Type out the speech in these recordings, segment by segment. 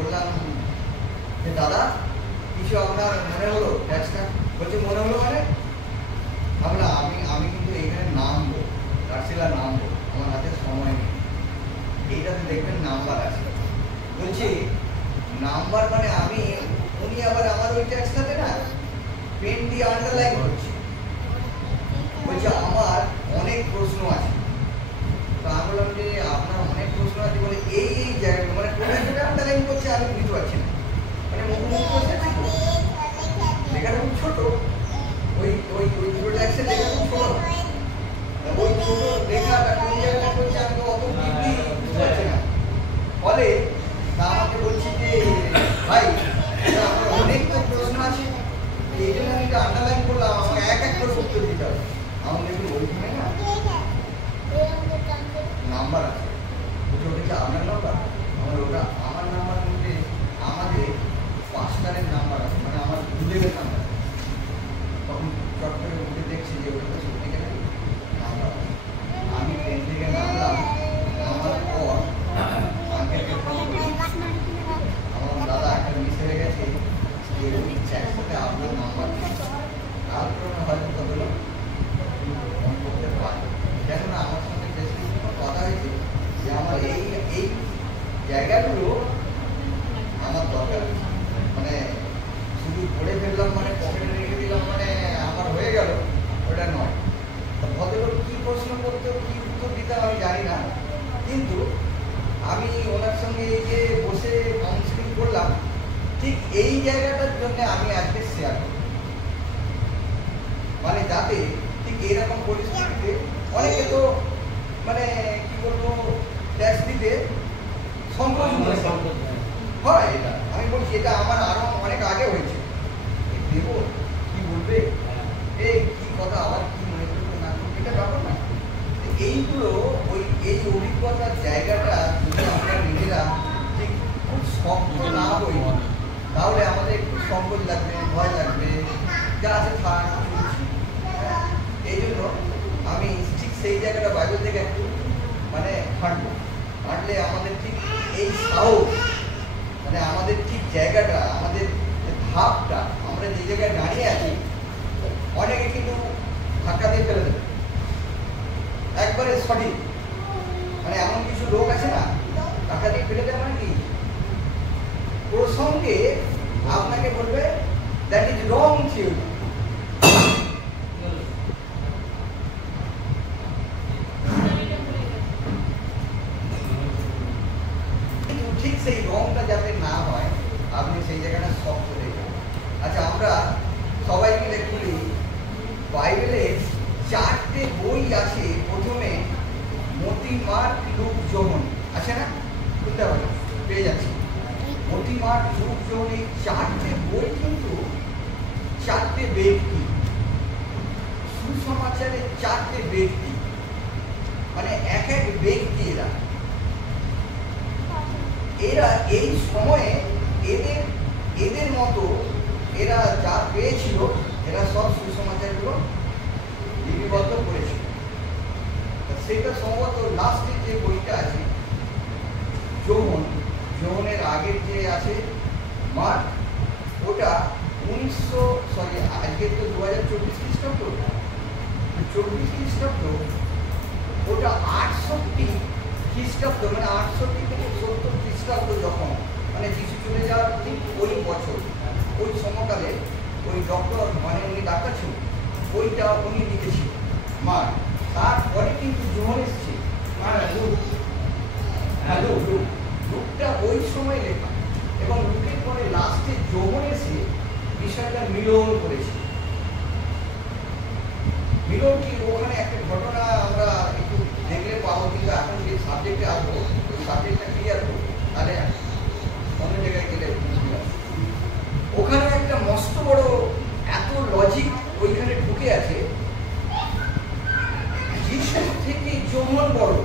বললাম যে দাদা কিছু আপনার মনে হলো ট্যাক্সটা? বলছে মনে হলো মানে? আমরা আমি কিন্তু এখানে নামবো, রাশিলার নামবো, আমার হাতে সময় নেই। এইটাতে দেখবেন নাম্বার আছে। বলছি নাম্বার মানে আমি, উনি আবার আমার ওই ট্যাক্সটাতে না পেন দিয়ে আন্ডারলাইন করছে। বলছে আমার অনেক প্রশ্ন আছে। তো আমি বললাম যে আপনার অনেক প্রশ্ন আছে বলে এই জায়গাটা মানে কোথায় থেকে আন্ডারলাইন করছে আমি বুঝতে পারছি না। মানে মুখোমুখি বসে আছে তো, লেখাটা খুব ছোট, ওই ওই ওই দুটো ট্যাক্সের লেখা খুব ছোট, ওই ছোট লেখাটা কোন জায়গাটা করছে আমি তো অত ডিপলি বুঝতে পারছি না। ফলে তা আমাকে বলছি যে ভাই আমার অনেক তো প্রশ্ন আছে, এই জন্য আমি আন্ডারলাইন করলাম, আমাকে এক এক করে উত্তর দিতে হবে। আমার দেখুন ওইখানে না নাম্বার আছে, ওটা কি আপনার নাম্বার? ওটা আমার নাম্বার মধ্যে আমাদের পাঁচটারের নাম্বার আছে, মানে আমার দুধের নাম্বার। তখন চট করে উঠে দেখছি যে ওটা সত্যি কেন নাম্বার আছে। আমি ট্রেন থেকে নামলাম, নামার পর আঙ্কেলকে ফোন করি, আমার দাদা একটা মিস হয়ে গেছে, যে ওই ট্যাক্সিতে আপনার নাম্বার নেই। তার কারণে হয়তো কতগুলো ফোন করতে পারে, কেননা আমার সঙ্গে বেশি কথা হয়েছে যে আমার এই এই জায়গাগুলো আমার দরকার। মানে শুধু পড়ে ফেললাম মানে পকেটে রেখে দিলাম মানে আমার হয়ে গেল, ওটা নয়। ভদ্রলোক কী প্রশ্ন করতে কী উত্তর দিতে আমি জানি না, কিন্তু আমি ওনার সঙ্গে এই যে বসে কাউন্সিলিং করলাম, ঠিক এই জায়গাটার জন্য আমি আজকে শেয়ার করি। মানে যাতে ঠিক এরকম পরিস্থিতিতে অনেকে তো মানে কি বলবো ট্যাক্স দিতে সংকোচ মনে হয়। এটা আমি বলছি এটা আমার আরো অনেক আগে হয়েছে, দেবো কি বলবে, এই কি কথা আবার কি মনে করবে না করবে, এটা ব্যাপার না। এইগুলো ওই এই অভিজ্ঞতার জায়গাটা যদি আমরা নিজেরা ঠিক খুব শক্ত না হই, তাহলে আমাদের একটু সংকোচ লাগবে, ভয় লাগবে, যা আছে থাক। এই জন্য আমি ঠিক সেই জায়গাটা বাইবেল থেকে একটু মানে হাঁটলে আমাদের ঠিক এই সাহস, মানে আমাদের ঠিক জায়গাটা, আমাদের ভাবটা, আমরা যে জায়গায় দাঁড়িয়ে আছি, অনেকে কিন্তু ধাক্কা দিয়ে ফেলে দেবে একবারে সঠিক। মানে এমন কিছু লোক আছে না, ধাক্কা দিয়ে ফেলে দেয় মানে কি প্রসঙ্গে আপনাকে বলবে দ্যাট ইজ রং থিওরি। ঠিক সেই রংটা যাতে না হয়, আপনি সেই জায়গাটা শক্ত দেখবেন। আচ্ছা আমরা সবাই মিলে খুলি বাইবেলের 4টে বই আছে। প্রথমে মতি, মার্ক, লুক, যোহন আছে না, খুলতে হবে, পেয়ে যাচ্ছি। মতি, মার্ক, লুক, যোহন, এই 4টে বই কিন্তু 4টে ব্যক্তি, সুসমাচারের 4টে ব্যক্তি, মানে এক এক ব্যক্তি। এরা এই সময়ে এদের মতো এরা যা পেয়েছিল, এরা সব সুসমাচারগুলো লিপিবদ্ধ করেছিল। সেটা সম্ভবত লাস্টে যে বইটা আছে যোহনের আগের যে আছে মার্ক, ওটা 1900 আজকে তো 2024 খ্রিস্টাব্দ, 24 খ্রিস্টাব্দ, ওটা 68 খ্রিস্টাব্দ, মানে 68 থেকে 70 খ্রিস্টাব্দ যখন মানে যিশু চলে যাওয়ার ঠিক ওই বছর, ওই সময়কালে ওই ডক্টর মানে উনি ডাক্তার ছিল, ওইটা উনি লিখেছিল মার্ক। তারপরে কিন্তু যোহন এসছে, লুকটা ওই সময় লেখা, এবং লুকের পরে লাস্টে যোহন এসে বিষয়টা মিলন করেছে। মিলন কি ওখানে একটা ঘটনা আমরা একটু দেখলে পাবো, কিন্তু এখন যে সাবজেক্টে আসবো ওই সাবজেক্টটা ক্লিয়ার করবো, তাহলে অন্য জায়গায় গেলে ওখানে একটা মস্ত বড় এত লজিক ওইখানে ঢুকে আছে। যিশু থেকে যোহন বড়,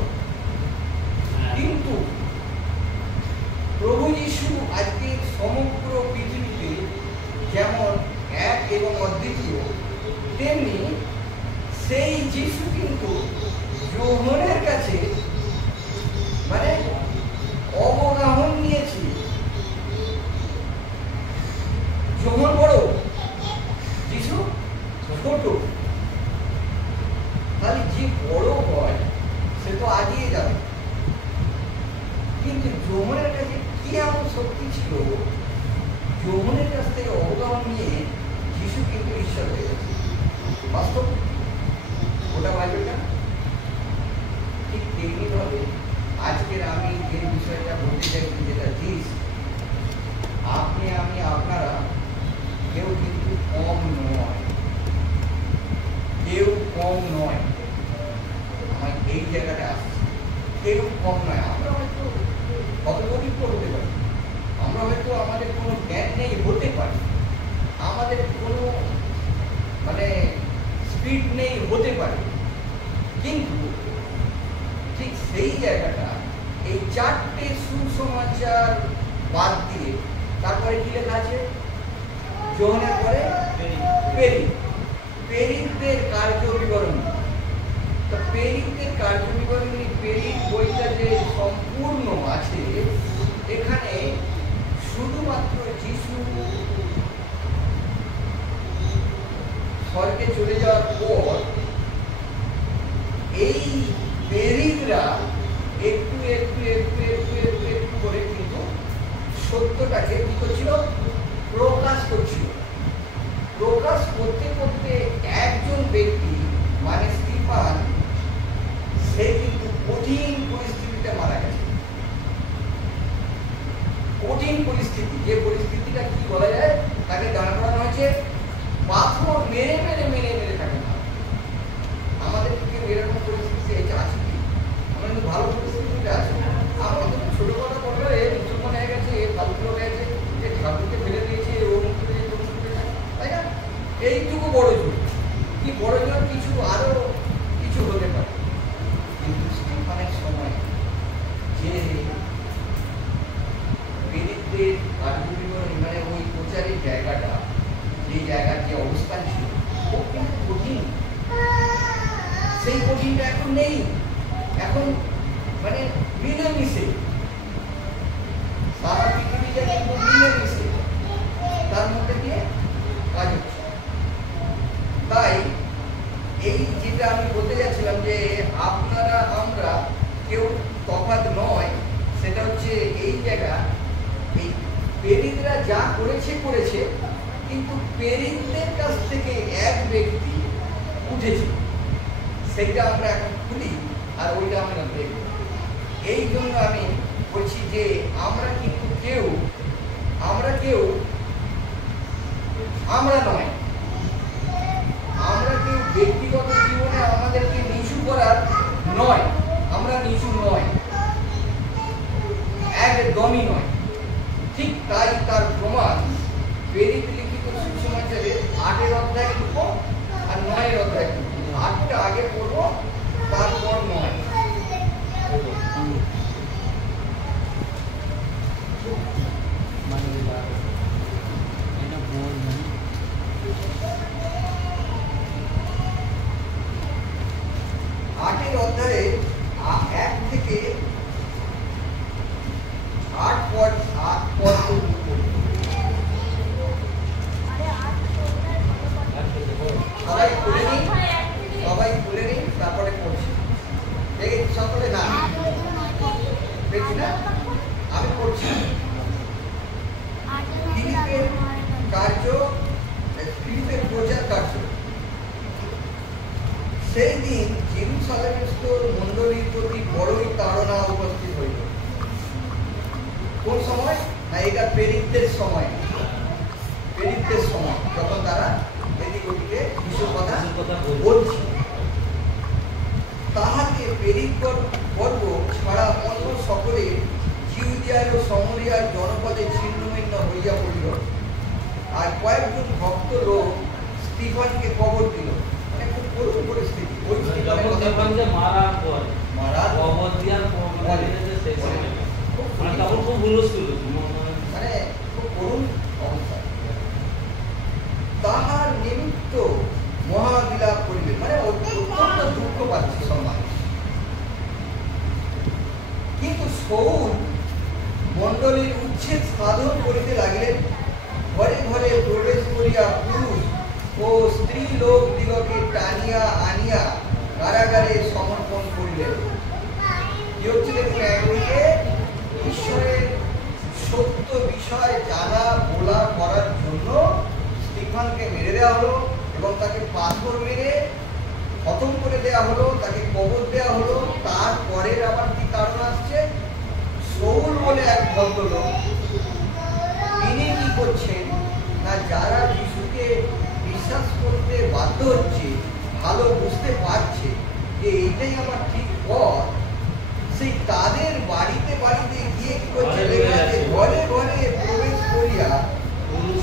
কিন্তু প্রভু যিশু আজকে সমগ্র পৃথিবীতে যেমন এক এবং অদ্বিতীয়, তেমনি সেই যিশু কিন্তু যোহনের কাছে মানে অবগাহন নিয়েছে, এমন শক্তি ছিল, যৌবনের কাছ থেকে অবগাহন নিয়ে যিশু কিন্তু ঈশ্বর হয়ে গেছে। বাস্তব ওটা বাইবেলটা ঠিক তেমনিভাবে আজকের আমি যে বিষয়টা বলতে চাইছি, যেটা জিস, আপনি আমি আপনারা কেউ কিন্তু কম নয়, কেউ কম নয়। আমার এই জায়গাটা আসছে, কেউ কম নয়। আমরা হয়তো অতর্কিত হতে পারি, আমরা হয়তো আমাদের কোনো জ্ঞান নেই হতে পারি, আমাদের কোনো মানে স্পিড নেই হতে পারে, কিন্তু ঠিক সেই জায়গাটা এই চারটে সুসমাচার বাদ দিয়ে তারপরে কি লেখা আছে? যোহনের পরে পেরিকদের কার্য বিবরণী। তো পেরিকদের কার্য বিবরণী, পেরিক বইটা যে সম্পূর্ণ আছে, এখানে শুধুমাত্র যিশু স্বর্গে চলে যাওয়ার পর এই পেরিকরা একটু একটু একটু একটু একটু একটু করে কিন্তু সত্যটাকে কি করছিল? প্রকাশ করছিল। প্রকাশ করতে করতে একজন ব্যক্তি মানে স্টিফান, সে কিন্তু কঠিন পরিস্থিতিতে মারা গেছে। কঠিন পরিস্থিতি, যে পরিস্থিতিটা কি বলা যায়, তাকে দাঁড় করানো হয়েছে পাথর মেরে মেরে মেরে মেরে তাকে মারা। আমাদের কেউ এরকম পরিস্থিতি আছে কি? আমরা কিন্তু ভালো পরিস্থিতিতে আছি। আমরা কিন্তু ছোট কথা বললে মুসলমান হয়ে গেছে, ফালতু হয়ে গেছে, যে ঠাকুরকে ফেলে দিয়েছে, ও মুক্তি দিয়েছে, তাই না? এইটুকু বড় জোর, কি বড় জোর, কিছু আরো কিছু হতে পারে। কিন্তু স্টিফানের সময় যে পেরিকদের কার্যবিবরণী মানে ওই প্রচারের জায়গাটা, যে জায়গার যে অবস্থান ছিল, ও কিন্তু কঠিন। সেই কঠিনটা এখন নেই, এখন মানে মিলেমিশে সারা পৃথিবীতে কিন্তু মিলেমিশে তার মধ্যে দিয়ে কাজ হচ্ছে। তাই এই যেটা আমি বলতে যাচ্ছিলাম যে আপনারা আমরা কেউ তফাৎ নয়, সেটা হচ্ছে এই জায়গা, এই পেরিকরা যা করেছে, কিন্তু পেরিকদের কাছ থেকে এক ব্যক্তি উঠেছে, সেটা আমরা এখন খুলি আর ওইটা আমরা দেখব। এই জন্য আমি বলছি যে আমরা কিন্তু কেউ আমরা নয়, আমরা কেউ ব্যক্তিগত জীবনে আমাদেরকে নিচু করার নয়, আমরা নিচু নয়, একদমই নয়। ঠিক তাই তার প্রমাণ পেরিক লিখিত সুসমাচারের 8 অধ্যায় লিখব আর 9 অধ্যায় লিখব। 8টা আগে পড়বো, তারপর 9। অধ্যায়ে 1 থেকে 8 পদ সবাই খুলে নিন, তারপরে পড়ছি। দেখি সকলে না দেখছি না, আমি পড়ছি। ফিলিপের কার্য, ফিলিপের প্রচার কার্য। সেই দিন জেরুসালেমস্থ মণ্ডলীর প্রতি বড়ই তাড়না উপস্থিত হইল। কোন সময়? না, এটা পেরিকদের সময়। পেরিকদের সময়, যখন তারা এদিক ওদিকে বিশ্বর কথা বলছে। তাহাকে পেরিক পর্ব ছাড়া অন্য সকলে জিউদিয়ার ও সমরিয়ার জনপদে ছিন্নভিন্ন হইয়া পড়িল। আর কয়েকজন ভক্ত লোক স্টিফানকে কবর দিল। মানে খুব করুণ পরিস্থিতি। ওই স্টিফানকে মারার পর কবর দেওয়ার পর মানে খুব হুলস্থুল, মানে খুব করুণ অবস্থা। তাহার নিমিত্ত মহাবিলাপ করিবে, মানে অত্যন্ত দুঃখ পাচ্ছে সব মানুষ। কিন্তু সৌল মণ্ডলীর উচ্ছেদ সাধন করিতে লাগিলেন। ঘরে ঘরে প্রবেশ করিয়া পুরুষ ও স্ত্রী লোক দিগকে টানিয়া আনিয়া কারাগারে সমর্পণ করিলেন। কি হচ্ছে দেখুন, একদিকে ঈশ্বরের বিষয় জানা বলা করার জন্য স্টিফানকে মেরে দেওয়া হলো এবং তাকে পাথর মেরে খতম করে দেওয়া হলো, তাকে কবর দেওয়া হলো। তারপরের আবার কি কারণ আসছে? সৌল বলে এক ভদ্রলোক, তিনি কি করছেন না, যারা যিশুকে বিশ্বাস করতে বাধ্য হচ্ছে, ভালো বুঝতে পারছে যে এইটাই আমার ঠিক পথ, সেই তাদের বাড়িতে বাড়িতে গিয়ে কি করছে, ঘরে ঘরে প্রবেশ করিয়া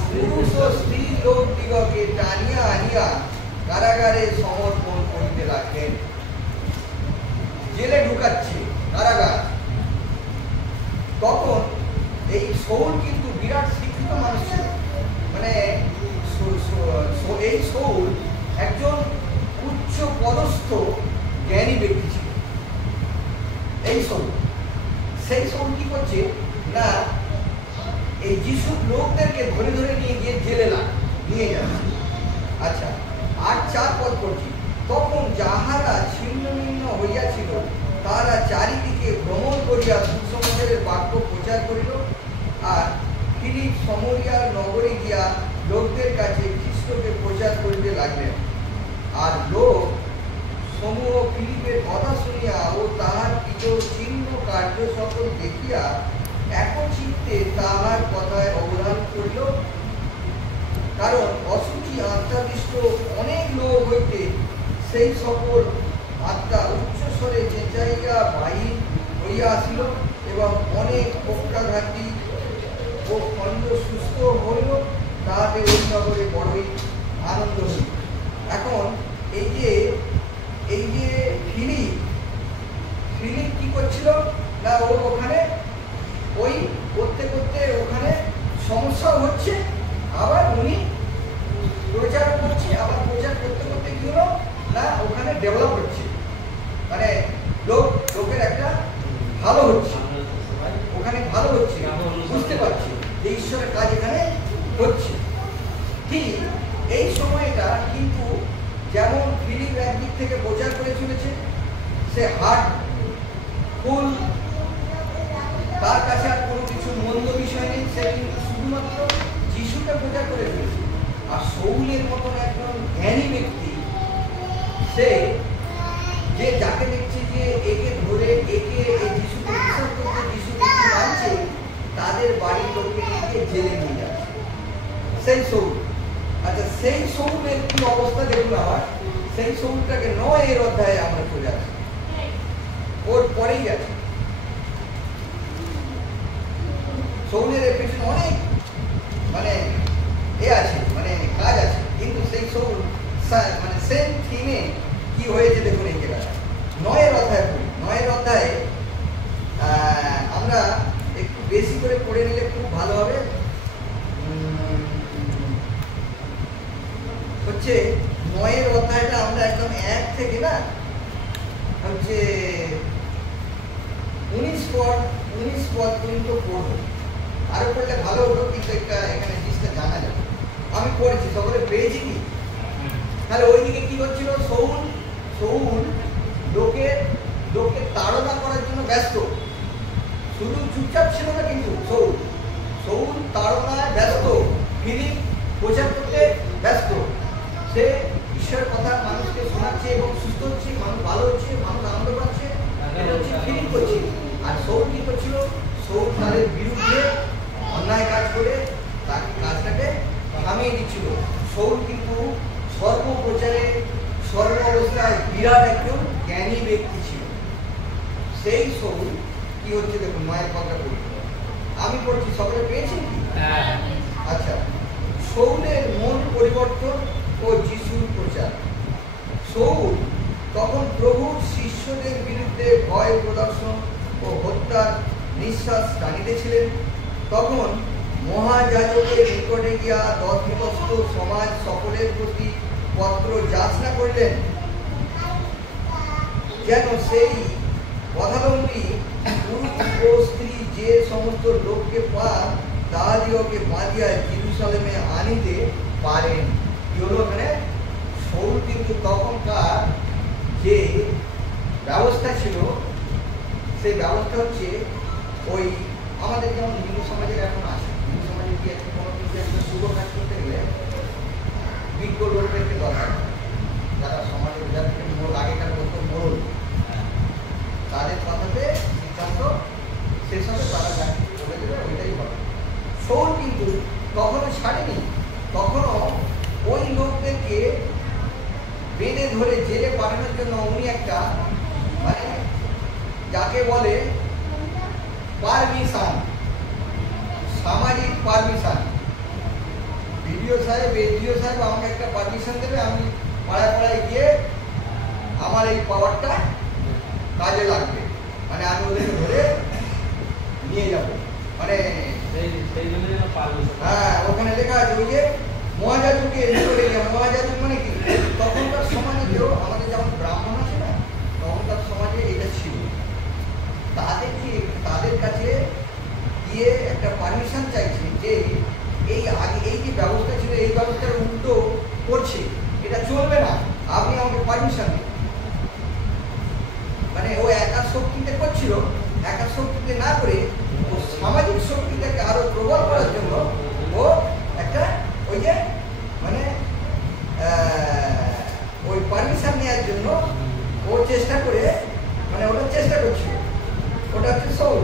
পুরুষ ও স্ত্রী লোক দিগকে টানিয়া আনিয়া কারাগারে সমর্পণ করতে রাখেন। জেলে ঢুকাচ্ছে, কারাগার। তখন এই সৌল কিন্তু বিরাট শিক্ষিত মানুষ ছিল, মানে এই সৌল একজন উচ্চ পদস্থ জ্ঞানী ব্যক্তি ছিল। এই সৌল, সেই সৌল কি করছে না, এই যিশুর লোকদেরকে ধরে ধরে নিয়ে গিয়ে জেলে নিয়ে যাচ্ছে। আচ্ছা, ৮:৪ পদ করছি। তখন যাহারা ছিন্ন ভিন্ন হইয়াছিল তারা চারিদিকে ভ্রমণ করিয়া সুসমাচারের বাক্য প্রচার করিল। আর ফিলিপ সমরিয়ার নগরে গিয়া লোকদের কাছে খ্রিস্টকে প্রচার করিতে লাগলেন। আর লোক সমূহ ফিলিপের কথা শুনিয়া ও তাহার কৃত চিহ্ন কার্য সকল দেখিয়া একচিত্তে তাহার কথায় অবদান করিল। কারণ অসুচি আত্মাদিষ্ট অনেক লোক হইতে সেই সকল আত্মা উচ্চস্বরে চেঁচাইয়া বাহির হইয়া আসিল এবং অনেক পক্ষাঘাতী ও খণ্ড সুস্থ হইল। তাহাতে ওই নগরে বড়ই আনন্দ হইল। এখন এই যে ফিলিপ কি করছিল না, ওর ওখানে ওই করতে করতে ওখানে সমস্যাও হচ্ছে, আবার উনি প্রচার করছে, আবার প্রচার করতে করতে কি হলো না, ওখানে ডেভেলপ হচ্ছে, মানে লোকের একটা ভালো হচ্ছে, ওখানে ভালো হচ্ছে, বুঝতে পারছে যে ঈশ্বরের কাজ এখানে হচ্ছে। ঠিক এই সময়টা কিন্তু যেমন ফিলিপ একদিক থেকে প্রচার করে চলেছে, সে হার্ট ফুল, তার কাছে আর কোনো কিছু মন্দ বিষয় নেই, সে কিন্তু শুধুমাত্র যিশুকে প্রচার করে চলেছে। আর সৌলের মতন একজন জ্ঞানী ব্যক্তি, সে যে যাকে দেখছে যে একে ধরে একে এই যিশুকে বিশ্বাস করতে, যিশুকে মানছে, তাদের বাড়ির লোককে নিয়ে জেলে নিয়ে যাচ্ছে সেই সৌল। আচ্ছা, সেই সৌলের কি অবস্থা দেখুন। আবার সেই সৌলটাকে ৯ অধ্যায়ে আমরা চলে আসি, ওর পরেই আছে। সৌলের পেছনে অনেক মানে আছে, মানে কাজ আছে, কিন্তু সেই সৌল মানে সেম থিমে কি হয়েছে দেখুন এই জায়গাটা। ৯ অধ্যায় পড়ি। ৯ অধ্যায়ে আমরা একটু বেশি করে পড়ে নিলে খুব ভালো হবে। হচ্ছে ৯ অধ্যায়টা আমরা একদম ১ থেকে না হচ্ছে ১৯ পদ পর্যন্ত পড়বো। আরো পড়লে ভালো হতো, কিন্তু এখানে জিনিসটা জানা যাবে। আমি পড়েছি, সকলে পেয়েছি কি? তাহলে ওইদিকে কি হচ্ছিল, সৌল লোকে তাড়না করার জন্য ব্যস্ত, শুধু চুপচাপ ছিল না, কিন্তু সৌল তাড়নায় ব্যস্ত, ফিলিপ প্রচার করতে ব্যস্ত। সে ঈশ্বরের কথা মানুষকে শোনাচ্ছে এবং সুস্থ হচ্ছে, মানুষ ভালো হচ্ছে, মানুষ আনন্দ পাচ্ছে, এটা হচ্ছে ফিলিপ করছে। আর সৌল কি করছিল, সৌল তাদের বিরুদ্ধে অন্যায় কাজ করে তার কাজটাকে থামিয়ে দিচ্ছিল। সৌল কিন্তু সর্বপ্রচারে সর্ব অবস্থায় বিরাট একজন জ্ঞানী ব্যক্তি ছিল। সেই সৌল কি হচ্ছে দেখুন, মায়ের কথা বলি, আমি পড়ছি, সকলে পেয়েছি কি? আচ্ছা, সৌলের মন পরিবর্তন ও যিশুর প্রচার। সৌল তখন প্রভুর শিষ্যদের বিরুদ্ধে ভয় প্রদর্শন ও হত্যার নিঃশ্বাস টানিতেছিলেন। তখন মহাযাজকের নিকটে গিয়া দধবিধ্বস্ত সমাজ সকলের প্রতি পত্র যাচনা করিলেন, যেন সেই পথালম্বী পুরুষ ও স্ত্রী যে সমস্ত লোককে পান তাহাদিওকে বাঁধিয়া জেরুসালেমে আনিতে পারেন। কি হলো ওখানে, সৌল কিন্তু তখনকার যে ব্যবস্থা ছিল, সেই ব্যবস্থা হচ্ছে ওই আমাদের যেমন হিন্দু সমাজের এখন আছে, তখনও ছাড়েনি, তখনও ওই লোকদেরকে বেঁধে ধরে জেলে পাঠানোর জন্য উনি একটা মানে যাকে বলে পারমিশন, সামাজিক পারমিশন, বিডিও সাহেব আমাকে একটা পারমিশন দেবে, আমি পাড়ায় পাড়ায় গিয়ে আমার এই পাওয়ারটা কাজে লাগবে, মানে আমি ওদেরকে ধরে নিয়ে যাব, মানে হ্যাঁ ওখানে লেখা আছে ওই যে মহাজাজুকে করে গিয়ে, মহাজাজুক মানে কি তখনকার সমাজে কেউ আমাদের যেমন ব্রাহ্মণ আছে না, তখনকার সমাজে এটা ছিল, তাদের কাছে গিয়ে একটা পারমিশন চাইছে যে এই আগে এই যে ব্যবস্থা ছিল এই ব্যবস্থার উল্টো করছে, এটা চলবে না, আপনি আমাকে পারমিশন দিন। মানে ও একার শক্তিতে করছিল, একার শক্তিতে না করে ও সামাজিক শক্তিটাকে আরো প্রবল করার জন্য ও একটা ওই যে মানে ওই পারমিশন নেওয়ার জন্য ও চেষ্টা করে, মানে ওটা চেষ্টা করছিল, ওটা হচ্ছে সৌর।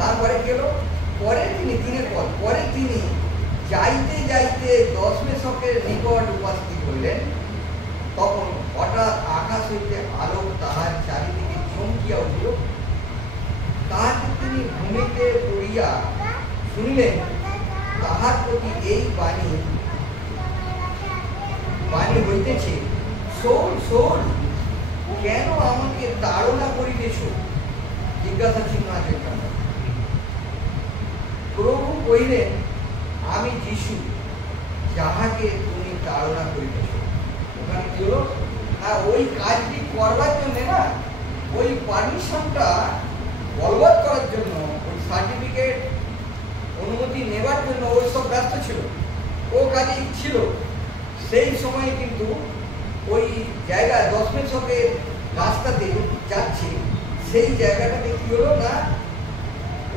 তারপরে গেল পরে তিনি যাইতে যাইতে দশমেশকের নিকট উপস্থিত হইলেন, তখন হঠাৎ আকাশ হইতে আলোক তাহার চারিদিকে চমকিয়া উঠিল, তাহাকে তিনি ভূমিতে পড়িয়া শুনিলেন, তাহার প্রতি এই বাণী হইতেছে, শোন শোন, কেন আমাকে তাড়না করিতেছ? জিজ্ঞাসা চিহ্ন আছে। প্রভু কহিলেন, আমি যিশু, যাহাকে তুমি তাড়না করিতেছ। ওখানে কি হলো? ওই কাজটি করবার জন্য না, ওই পারমিশনটা বলবৎ করার জন্য, ওই সার্টিফিকেট অনুমতি নেবার জন্য ওই সব ব্যস্ত ছিল, ও কাজেই ছিল। সেই সময় কিন্তু ওই জায়গায় দশমেশকের রাস্তাতে যাচ্ছে, সেই জায়গাটাতে কি হলো না,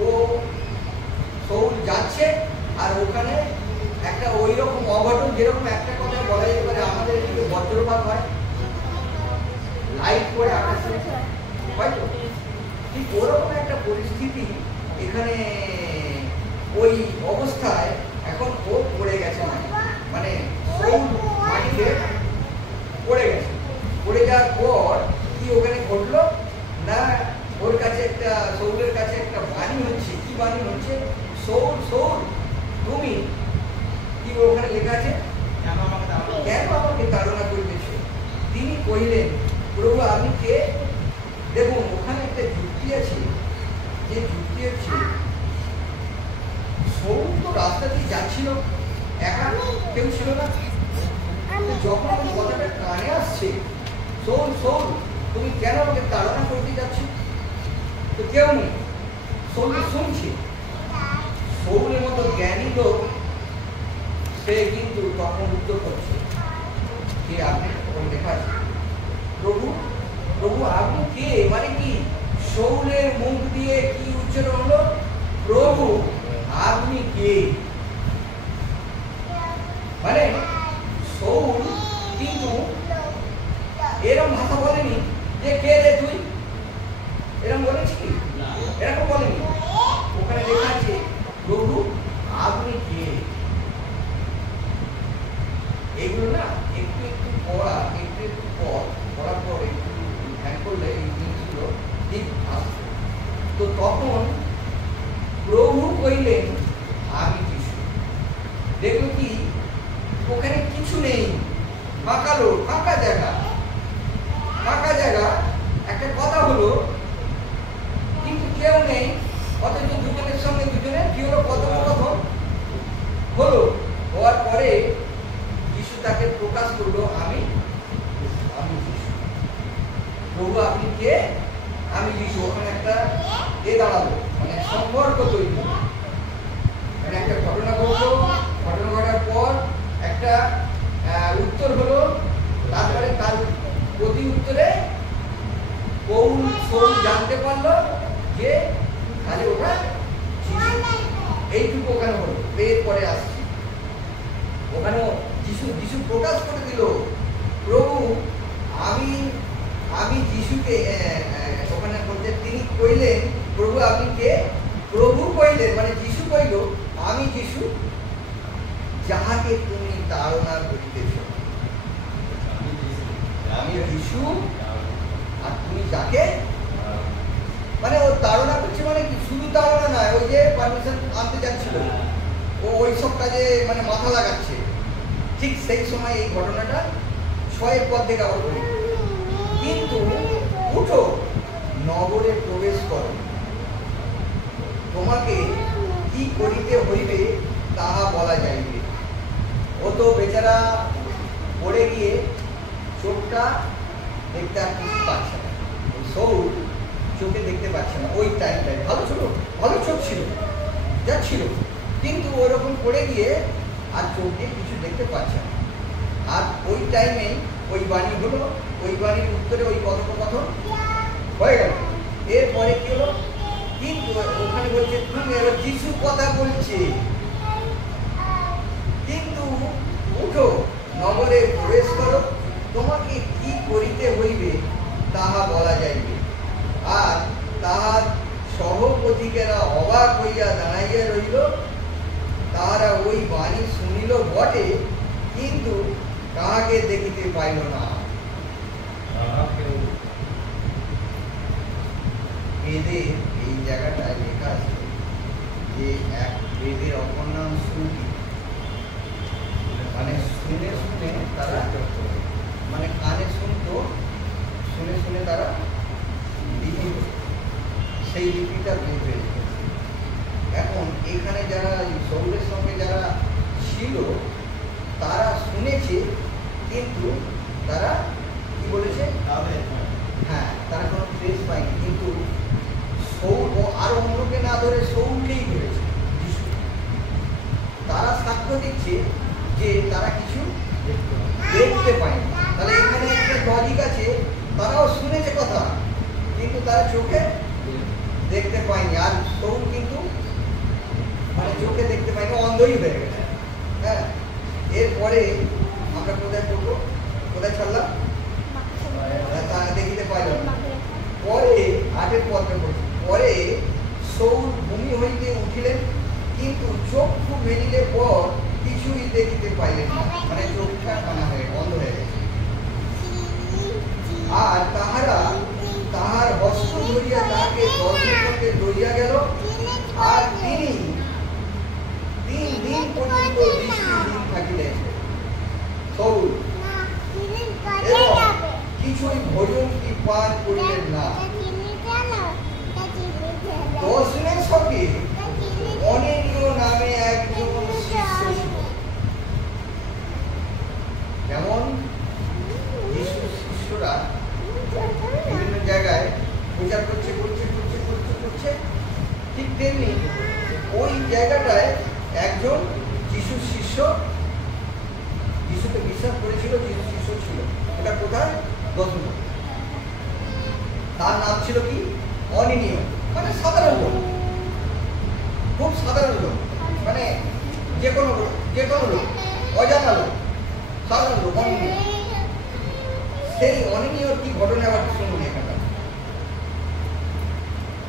ও সৌর যাচ্ছে আর ওখানে একটা ওই রকম অঘটন, যেরকম একটা কথা বলা যেতে পারে আমাদের এদিকে বজ্রপাত হয়, লাইট পড়ে আকাশে, হয়তো ঠিক ওরকম একটা পরিস্থিতি এখানে ওই অবস্থায় এখন ও পড়ে গেছে, মানে সৌর মাটিতে পড়ে গেছে। পড়ে যাওয়ার পর কি ওখানে ঘটলো না, ওর কাছে একটা সৌরের কাছে একটা বাণী হচ্ছে। কি বাণী হচ্ছে? সৌর সৌর তুমি কি, ওখানে লেখা আছে কেন আমাকে তাড়না করিতেছ? তিনি কহিলেন, প্রভু আপনি কে? দেখুন ওখানে একটা যুক্তি আছে, যে যুক্তি হচ্ছে সৌর তো রাস্তা দিয়ে যাচ্ছিল, একা কেউ ছিল না, যখন ওই কথাটা কানে আসছে, সৌর সৌর তুমি কেন আমাকে তাড়না করতে যাচ্ছ, তো কেউ নেই, সৌর শুনছে। সৌরের মতো জ্ঞানী লোক সে কিন্তু তখন উত্তর করছে যে আপনি তখন লেখা আছে, প্রভু প্রভু আপনি কে, মানে কি সৌরের মুখ দিয়ে কি উচ্চারণ হলো, প্রভু আপনি কে। মানে সৌর কিন্তু এরকম ভাষা বলেনি যে কে রে তুই, এরকম বলেছি কি? এরকম বলেনি। ওখানে লেখা আছে প্রভু আপনি কে। এগুলো না একটু একটু পড়া, একটু একটু পড়ার পর একটু ধ্যান করলে এই জিনিসগুলো ঠিক আসছে। তো তখন প্রভু কইলেন, আমি যিশু। দেখলো কি ওখানে কিছু নেই, ফাঁকা লোক, ফাঁকা জায়গা, ফাঁকা জায়গা। একটা কথা হলো কিন্তু কেউ নেই, অথচ দুজনের সঙ্গে দুজনে কি হলো, কথোপকথন হলো। হওয়ার পরে যিশু তাকে প্রকাশ করলো, আমি যিশু। প্রভু আপনি কে? আমি যিশু। ওখানে একটা দাঁড়ালো, মানে সম্পর্ক তৈরি হলো, মানে একটা ঘটনা ঘটলো, ঘটনা ঘটার পর একটা উত্তর হলো, তারপরে তার প্রতি উত্তরে সৌর জানতে পারলো যে খালি ওটা এইটুকু ওখানে হলো। এর পরে আসছে ওখানে যিশু প্রকাশ করে দিল, প্রভু আমি যিশুকে, ওখানে বলতে তিনি কইলেন, প্রভু আপনি কে? প্রভু কইলেন, মানে যিশু কইল, আমি যিশু, যাহাকে তুমি তাড়না করিতেছ। আমি যিশু আর তুমি যাকে, মানে ও তাড়না করছে, মানে কি শুধু তাড়না নয়, ওই যে পারমিশন আনতে যাচ্ছিল ও ওই সব কাজে মানে মাথা লাগাচ্ছে। ঠিক সেই সময় এই ঘটনাটা 6 পদ থেকে আবার বলি, কিন্তু উঠো নগরে প্রবেশ করো, তোমাকে কি করিতে হইবে তাহা বলা যাইবে। ও তো বেচারা পড়ে গিয়ে চোখটা দেখতে আর কিছু পাচ্ছে না, সৌর চোখে দেখতে পাচ্ছে না ওই টাইমটায়। ভালো চোখ ছিল, যা ছিল, কিন্তু ওরকম পড়ে গিয়ে আর চোখ দিয়ে কিছু দেখতে পাচ্ছে না। আর ওই টাইমেই ওই বাণী হলো, ওই বাণীর উত্তরে ওই কথোপকথন হয়ে গেল। এরপরে কি হলো, কিন্তু ওখানে বলছে তুমি এবার যিশু কথা বলছে, কিন্তু উঠো নগরে প্রবেশ করো, তোমাকে কি করিতে হইবে তাহা বলা যাইবে। আর তাহার সহপথিকেরা অবাক হইয়া দাঁড়াইয়া রইল, তাহারা ওই বাণী শুনিল বটে, কিন্তু কাহাকে দেখিতে পাইল না। বেদের এই জায়গাটায় লেখা আছে যে এক বেদের অপর নাম শ্রুতি, মানে শুনে শুনে তারা, মানে কানে শুনতো, শুনে শুনে তারা লিখি, সেই লিপিটা বের হয়েছে। এখন এখানে যারা সৌরের সঙ্গে যারা ছিল তারা শুনেছে, কিন্তু তারা কি বলেছে, হ্যাঁ তারা কোনো ট্রেস পায়নি, কিন্তু সৌর আর অন্যকে না ধরে সৌরকেই ধরেছে যিশু। তারা সাক্ষ্য দিচ্ছে যে তারা কিছু দেখতে পায়নি। তাহলে এখানে একটা লজিক আছে, তারাও শুনেছে কথা কিন্তু তারা চোখে দেখতে পায়নি। আর সৌর কিন্তু মানে চোখে দেখতে পায়নি, অন্ধই হয়ে গেছে। হ্যাঁ, এরপরে আমরা কোথায় পড়বো, কোথায় ছাড়লাম, দেখিতে পাইলাম। পরে 8 পদে পড়ছি, পরে সৌর ভূমি হইতে উঠিলেন, কিন্তু চক্ষু মেলিলে পর কিছুই দেখিতে পাইলেন না, মানে চোখটা কানা হয়ে বন্ধ হয়ে গেছে। আর তাহারা তাহার বস্ত্র ধরিয়া তাহাকে দর্শনকে লইয়া গেল, আর তিনি 3 দিন পর্যন্ত দৃষ্টিহীন থাকিলেন। সৌর কিছুই ভোজন কি পান করিলেন না। দর্শনের সঙ্গে অনেনীয় নামে একজন শিষ্য ছিল। যেমন যিশুর শিষ্যরা বিভিন্ন জায়গায় প্রচার করছে, ঠিক তেমনি ওই জায়গাটায় একজন যিশুর শিষ্য, যিশুকে বিশ্বাস করেছিল, যিশুর শিষ্য ছিল। এটা কোথায়, দর্শন। তার নাম ছিল কি, অনিনীয়, মানে সাধারণ লোক, খুব সাধারণ লোক, মানে যে কোনো লোক, অজানা লোক, সাধারণ লোক, অনিনীয়। সেই অনিনীয় কি ঘটনা আবার শুনুন এখানে।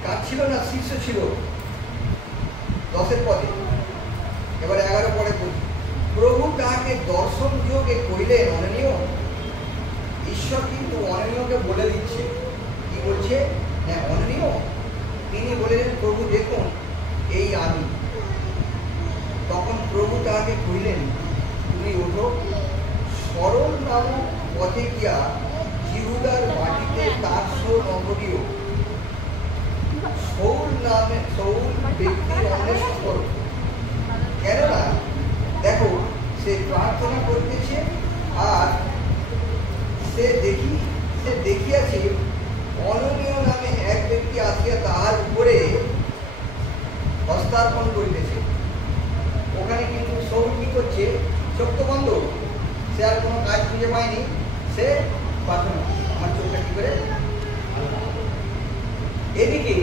কাজ ছিল না, শিষ্য ছিল। 10 পদে, এবার 11 পদে বলছি, প্রভু তাহাকে দর্শন যোগে কইলেন, অনিনীয়। ঈশ্বর কিন্তু অনিনীয়কে বলে দিচ্ছে, কি বলছে, হ্যাঁ অনিনীয়। তিনি বললেন, প্রভু দেখুন এই আমি। তখন প্রভু তাহাকে কইলেন, তুমি ওঠো, সরল নামক পথে গিয়া জিহুদার মাটিতে তারস নগরীয় সৌল ব্যক্তির অন্বেষণ করো। কেননা দেখো সে প্রার্থনা করতেছে, আর সে দেখিয়াছে অননীয় নামে এক ব্যক্তি আসিয়া তাহার উপরে হস্তার্পণ করিতেছে। ওখানে কিন্তু সৌল কি করছে, চোখ তো বন্ধ, সে আর কোনো কাজ খুঁজে পায়নি, সে প্রার্থনা, আমার চোখটা কি করে। এদিকে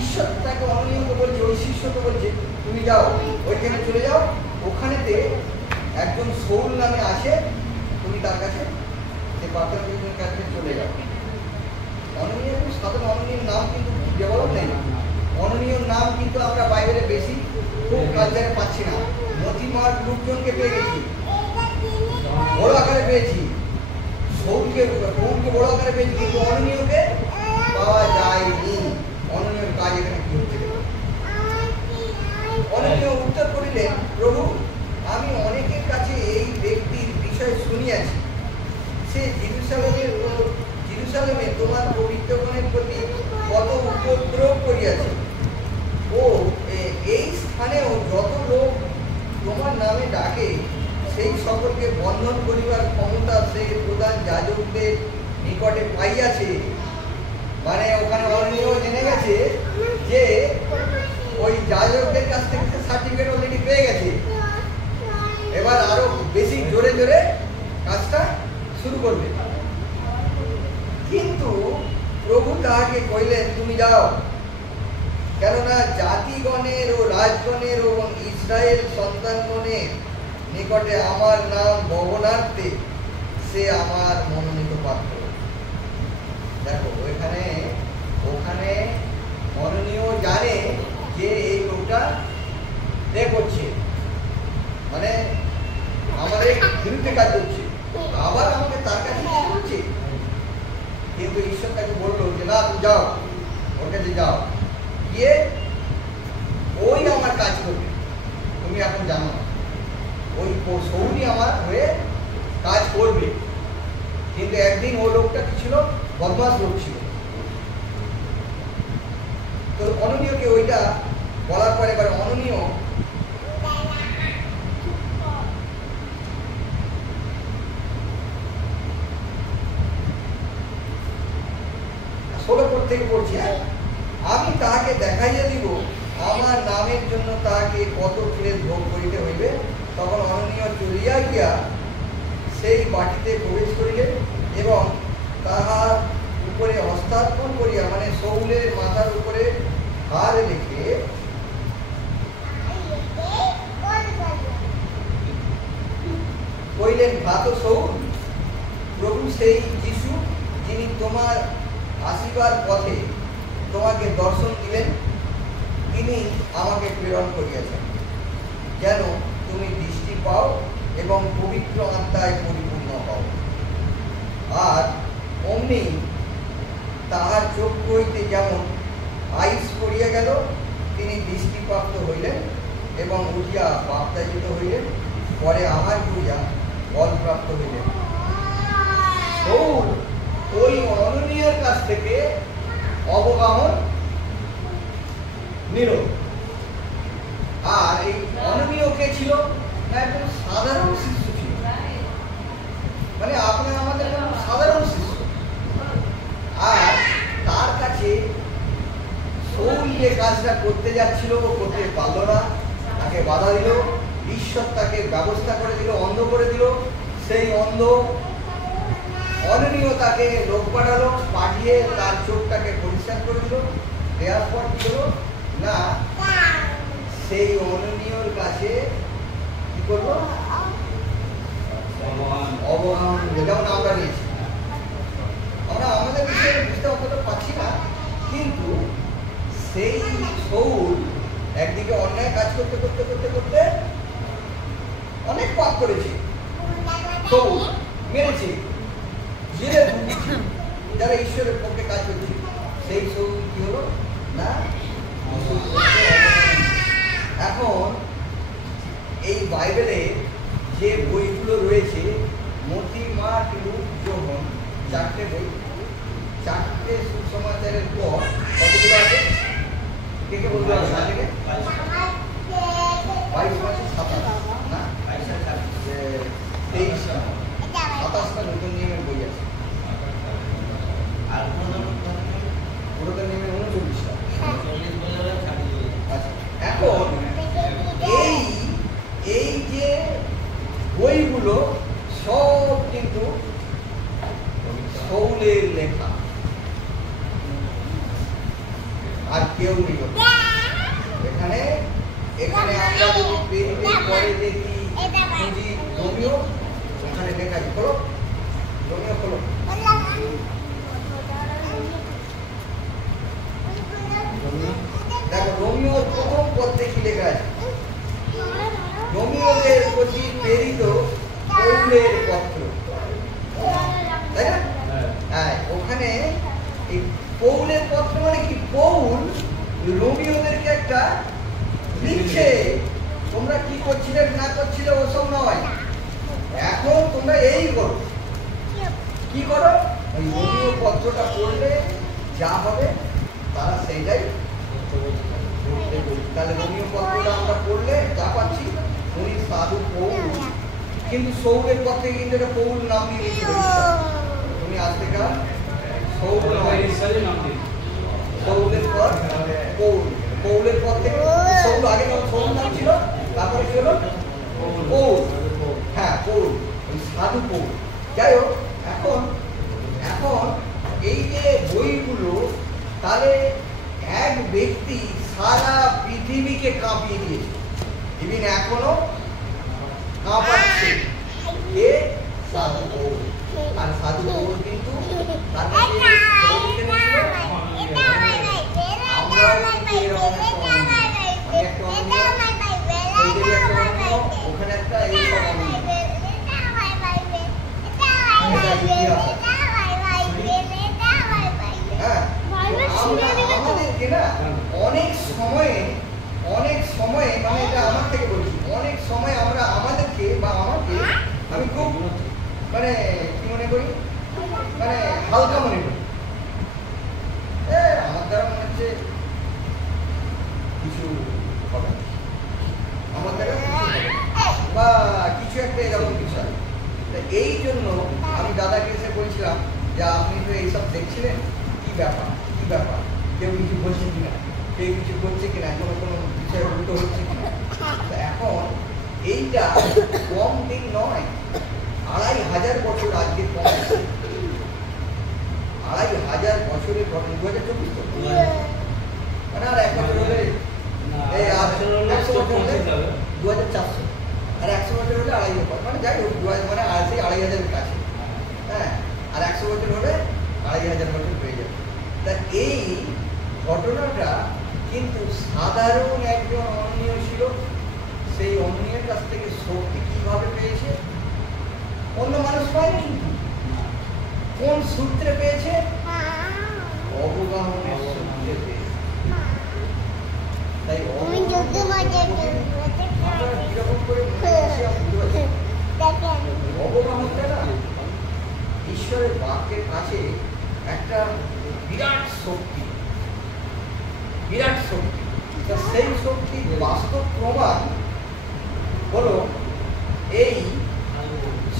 ঈশ্বর তাকে অননীয়কে বলছে, ওই শিষ্যকে বলছে তুমি যাও, ওইখানে চলে যাও, ওখানেতে একজন সৌল নামে আসে, তুমি তার কাছে, সে প্রার্থনা কাছে চলে যাও। অননীয় সাধারণ অননীয় নাম কিন্তু ডেভেলপ নেই। অননীয় নাম কিন্তু আমরা বাইরে বেশি খুব কালচারে পাচ্ছি না। মতি মার লোকজনকে পেয়ে গেছি, বড় আকারে পেয়েছি, সৌকে বড় আকারে পেয়েছি, কিন্তু অননীয়কে পাওয়া যায়নি। অননীয়র কাজ এখানে কি হচ্ছে? অননীয় উত্তর করিলেন, প্রভু, আমি অনেকের কাছে এই ব্যক্তির বিষয় শুনিয়াছি, সে জেরুজালেমে তোমার পবিত্রগণের প্রতি কত উপদ্রব করিয়াছে, ও এই স্থানেও যত লোক তোমার নামে ডাকে সেই সকলকে বন্ধন করিবার ক্ষমতা সে প্রধান যাজকদের নিকটে পাইয়াছে। মানে ওখানে অননীয় জেনে গেছে যে ওই যাজকদের কাছ থেকে সার্টিফিকেট অলরেডি পেয়ে গেছে, এবার আরো বেশি জোরে জোরে কাজটা শুরু করবে। কিন্তু প্রভু তাহাকে কইলেন, তুমি যাও, কেননা জাতিগণের ও রাজগণের ও ইসরায়েল সন্তানগণের নিকটে আমার নাম বহনার্থে সে আমার মনোনীত পাত্র। দেখো ওখানে মনোনীয় জানে যে এই লোকটা করছে, মানে আমাদের বিরুদ্ধে কাজ করছে, আবার আমাকে তার কাছে করছে। কিন্তু ঈশ্বর তাকে বললো যে না, তুমি যাও, ওর কাছে যাও, গিয়ে ওই আমার কাজ করবে, তুমি এখন জানো না, ওই সৌনি আমার হয়ে কাজ করবে। কিন্তু একদিন ও লোকটা কি ছিল? বদমাস লোক ছিল। তো অননীয়কে ওইটা বলার পরে এবার অননীয় থেকে পড়ছি, আমি তাহাকে দেখাইয়া দিব আমার নামের জন্য তাহাকে কত ক্লেশ ভোগ করিতে হইবে। তখন অননীয় চলিয়া গিয়া সেই বাটিতে প্রবেশ করিলেন এবং তাহার উপরে হস্তার্পণ করিয়া, মানে শৌলের মাথার উপরে হার রেখে কইলেন, ভ্রাত শৌল, প্রভু সেই যিশু যিনি তোমার আসিবার পথে তোমাকে দর্শন দিলেন, তিনি আমাকে প্রেরণ করিয়াছেন, যেন তুমি দৃষ্টি পাও এবং পবিত্র আত্মায় পরিপূর্ণ হও। আর অমনি তাহার চোখ হইতে যেমন আইস পড়িয়া গেল, তিনি দৃষ্টিপ্রাপ্ত হইলেন এবং উঠিয়া বাপ্তাজিত হইলেন, পরে আহার করিয়া বলপ্রাপ্ত হইলেন। ওই অননীয়ের কাছ থেকে অবগাহন নিল। আর এই অননীয় কে ছিল? না, একজন সাধারণ শিষ্য ছিল, মানে আপনার আমাদের সাধারণ শিষ্য। আর তার কাছে শৌল যে কাজটা করতে যাচ্ছিল ও করতে পারল না, তাকে বাধা দিল, ঈশ্বর তাকে ব্যবস্থা করে দিল, অন্ধ করে দিল। সেই অন্ধ অননীয় তাকে লোক পাঠালো, পাঠিয়ে তার চোখটাকে পরিষ্কার করে দিল। দেওয়ার পর কি হলো না, সেই অননীয়র কাছে কি করবো? অবগাহন, যেমন আমরা নিয়েছি। আমরা আমাদের বিষয়ে বুঝতে অতটা পাচ্ছি না, কিন্তু সেই শৌল একদিকে অন্যায় কাজ করতে করতে করতে করতে অনেক পাপ করেছে, শৌল মেরেছে, জেলে ঢুকেছে যারা ঈশ্বরের পক্ষে কাজ করছে। সেই শৌল কি হলো না, এখন এই বাইবেলে যে বইগুলো রয়েছে, মতি, মার্ক, লুক, যোহন, 4টে বই, 4টে সুসমাচারের পর কতগুলো আছে? কে কে বলতে পারবে? 22-27 না, 23-27টা নতুন নিয়মের বই আছে, আর পুরাতন নিয়মের 39টা। আচ্ছা, এখন এই যে বইগুলো সব কিন্তু শৌলের লেখা, আর কেউ নেই এখানে। এখানে আমরা যদি পেরিয়ে পরে দেখি খুঁজি রোমিও, ওখানে লেখা আছে, খোলো রোমিও, খোলো। দেখো রোমিওর প্রথম পদ কি লেখা আছে? রোমিওদের দেবকী প্রেরিত পৌলের পত্র, তাই না? হ্যাঁ, ওখানে এই পৌলের পত্র মানে কি? পৌল রোমিওদেরকে একটা লিখছে, তোমরা কি করছিলে না করছিলে ওসব নয়, এখন তোমরা এই করো। কি করো? ওই রোমিও পত্রটা পড়লে যা হবে তারা সেইটাই করতে বলি। তাহলে রোমিও পত্রটা আমরা পড়লে যা পাচ্ছি, উনি সাধু পৌল, কিন্তু সৌলের পর থেকে কিন্তু এটা পৌল নাম দিয়ে দিয়েছিল। তুমি আজ থেকে সৌল নয়, সৌলের পর পৌল, পৌলের পর থেকে সৌল, আগে সৌল নাম ছিল, তারপরে কি হলো? পৌল। হ্যাঁ, পৌল, ওই সাধু পৌল। যাই হোক, এখন এখন এই যে বইগুলো, তাহলে এক ব্যক্তি সারা পৃথিবীকে কাঁপিয়ে দিয়েছে, ইভিন এখনো কাঁপাচ্ছে। কে? সাধু পৌল। আর সাধু পৌল কিন্তু ওখানে একটা আমাদেরকে না অনেক সময়ে মানে এটা আমার থেকে বলছি, অনেক সময় আমরা আমাদেরকে বা আমাকে আমি খুব মানে কি মনে করি, মানে হালকা মনে করি। আমার দ্বারা মনে হচ্ছে কিছু হবে, আমার দ্বারা বা কিছু একটা এরকম বিষয়। এই জন্য আমি দাদাকে এসে বলছিলাম যে আপনি তো এইসব দেখছিলেন, কি ব্যাপার কি ব্যাপার, কেউ কিছু বলছে কিনা, কেউ কিছু করছে কিনা, কোনো কোনো বিষয় উল্টো হচ্ছে কিনা। এখন এইটা কম দিন নয়, 2500 বছর আজকে কম, 2500 বছরের ঘটনা। 2024 তো মানে আর 1 বছর হলে এই 100 বছর হলে 2400, আর 100 বছর হলে 2500, মানে যাই হোক মানে সেই 2500 কাছে। হ্যাঁ, আর 100 বছর হলে 2500 বছর হয়ে যাবে। তা এই ঘটনাটা কিন্তু সাধারণ একজন অন্যীয় ছিল, সেই অন্যের কাছ থেকে শক্তি কিভাবে পেয়েছে? অন্য মানুষ পায়নি, কিন্তু কোন সূত্রে পেয়েছে? অবগাহনের সূত্রে পেয়েছে। তাই অবগাহনটা না ঈশ্বরের বাক্যের কাছে একটা বিরাট শক্তি, বিরাট শক্তি। সেই শক্তির বাস্তব প্রমাণ হলো এই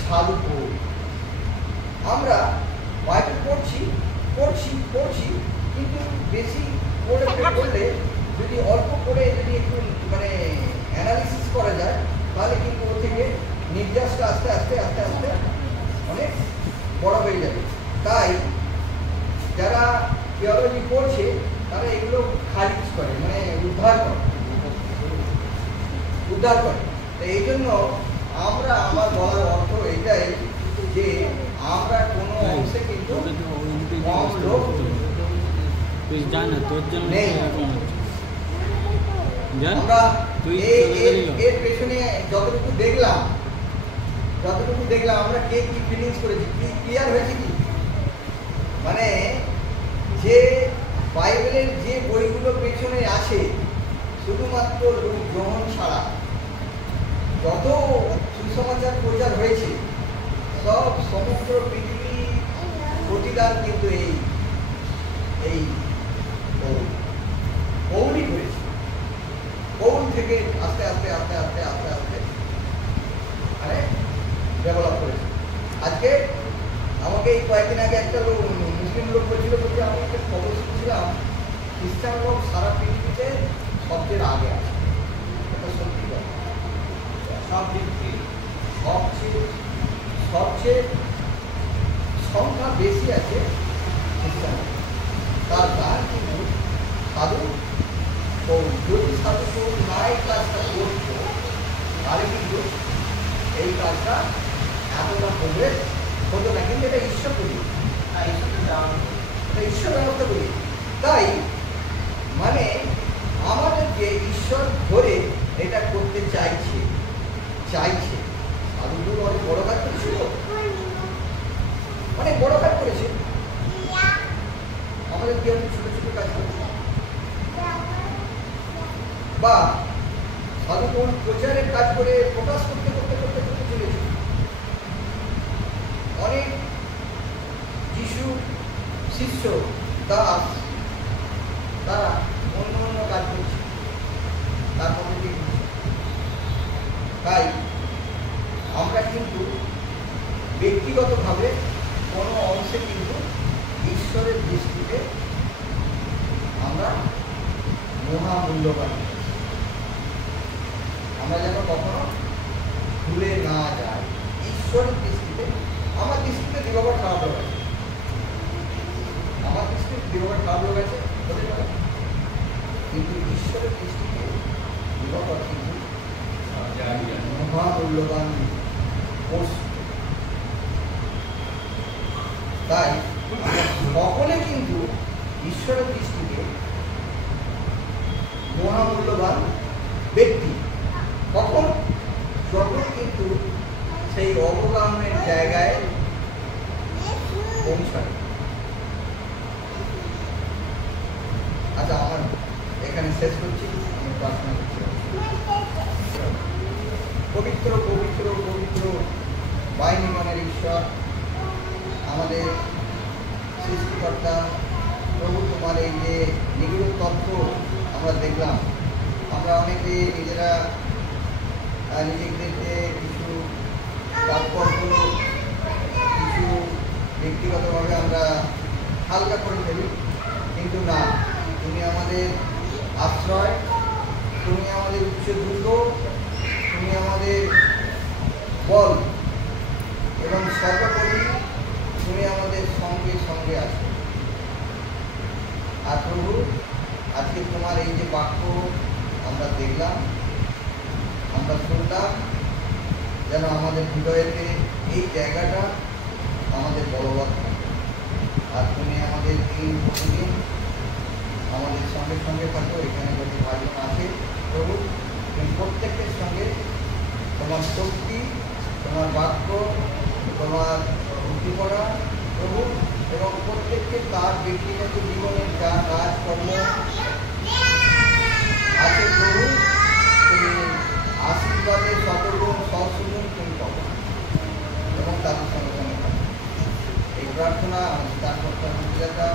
সাধু পৌল। আমরা বাইবেল পড়ছি কিন্তু বেশি পড়লে যদি অল্প করে যদি একটু মানে অ্যানালিসিস করা যায়, তাহলে কিন্তু ওর থেকে নির্যাসটা আস্তে আস্তে আস্তে আস্তে অনেক বড় হয়ে যাবে। তাই যারা থিওলজি পড়ছে তারা এগুলো খারিজ করে, মানে উদ্ধার করে। তো এই জন্য আমার বলার অর্থ এটাই যে আমরা কোনো অংশে কিন্তু কম লোক নেই। আমরা এর পেছনে যতটুকু দেখলাম আমরা কে কি ফিলিংস করেছি, ক্লিয়ার হয়েছে কি? মানে যে বাইবেলের যে বইগুলো পেছনে আছে, শুধুমাত্র লোক গ্রহণ ছাড়া যত সুসমাচার প্রচার হয়েছে, সব সমগ্র পৃথিবী প্রতিদান কিন্তু এই পৌলই করেছে। পৌল থেকে আস্তে আস্তে আস্তে আস্তে আস্তে আস্তে মানে ডেভেলপ করেছে। আজকে আমাকে এই কয়েকদিন আগে একটা লোক, মুসলিম লোক বলছিল, বলছে আমি একটা খবর শুনছিলাম খ্রিস্টান লোক সারা পৃথিবীতে সবচেয়ে আগে আছে। এটা সত্যি কথা, সব দিক থেকে সবচেয়ে সংখ্যা বেশি আছে খ্রিস্টান। তার গান কিন্তু সাধু পৌল। যদি সাধু পৌল না এই কাজটা করতো, তাহলে কিন্তু এই কাজটা এতটা প্রোগ্রেস হতো না। কিন্তু এটা ঈশ্বর করি, ঈশ্বর ব্যবস্থা করি। তাই মানে আমাদেরকে ঈশ্বর ধরে এটা করতে চাইছে। চাইছে। সাধুগুরু অনেক বড় কাজ করেছিল, অনেক বড় কাজ করেছে, আমাদের কি ছোট ছোট কাজ করেছে? বা সাধু কোন প্রচারের কাজ করে প্রকাশ করতে করতে করতে করতে চলেছে। অনেক যিশু শিষ্য দাস তারা অন্য অন্য কাজ করছে, তার মধ্যে তাই আমরা কিন্তু ব্যক্তিগতভাবে কোনো অংশে কিন্তু ঈশ্বরের দৃষ্টিতে আমরা মহামূল্যবান। আমরা যেন কখনো ভুলে না যাই ঈশ্বরের দৃষ্টিতে। আমার দৃষ্টিতে দিবাবার খারাপ লোক আছে, আমার দৃষ্টিতে দিবাবার খারাপ লোক আছে, কিন্তু ঈশ্বরের দৃষ্টিতে দিবাবার কিন্তু মহামূল্যবান বস্তু। তাই সকলে কিন্তু ঈশ্বরের দৃষ্টিতে মহামূল্যবান ব্যক্তি। কখন? যখন কিন্তু সেই অবগাহনের জায়গায় পৌঁছায়। আচ্ছা, আমার এখানে শেষ করছি, আমি প্রার্থনা করছি। পবিত্র পবিত্র পবিত্র বাহিনীগণের ঈশ্বর, আমাদের সৃষ্টিকর্তা প্রভু, তোমার এই যে নিগূঢ় তত্ত্ব আমরা দেখলাম, আমরা অনেকে নিজেরা নিজেদেরকে কিছু তাৎপর্য, কিছু ব্যক্তিগতভাবে আমরা হালকা করে ফেলি, কিন্তু না, তুমি আমাদের আশ্রয়, তুমি আমাদের উচ্চ দুর্গ, তুমি আমাদের বল, এবং সর্বোপরি তুমি আমাদের সঙ্গে সঙ্গে আছো। আর প্রভু, আজকে তোমার এই যে বাক্য আমরা দেখলাম, আমরা শুনলাম, যেন আমাদের হৃদয়েতে এই জায়গাটা আমাদের বলবৎ থাকে। আর তুমি আমাদের দিন প্রতিদিন আমাদের সঙ্গে সঙ্গে থাকো। এখানে যত ভাইজন আছে প্রভু, তুমি প্রত্যেকের সঙ্গে তোমার শক্তি, তোমার বাক্য, তোমার ভক্তি করা প্রভু, এবং প্রত্যেককে তার ব্যক্তিগত জীবনের যা কাজ কর্ম আছে প্রভু, তুমি আশীর্বাদে সতর্গুণ সৎসুগুণ তুমি পাবো, এবং তাদের সঙ্গে সঙ্গে এই প্রার্থনা আমাদের তার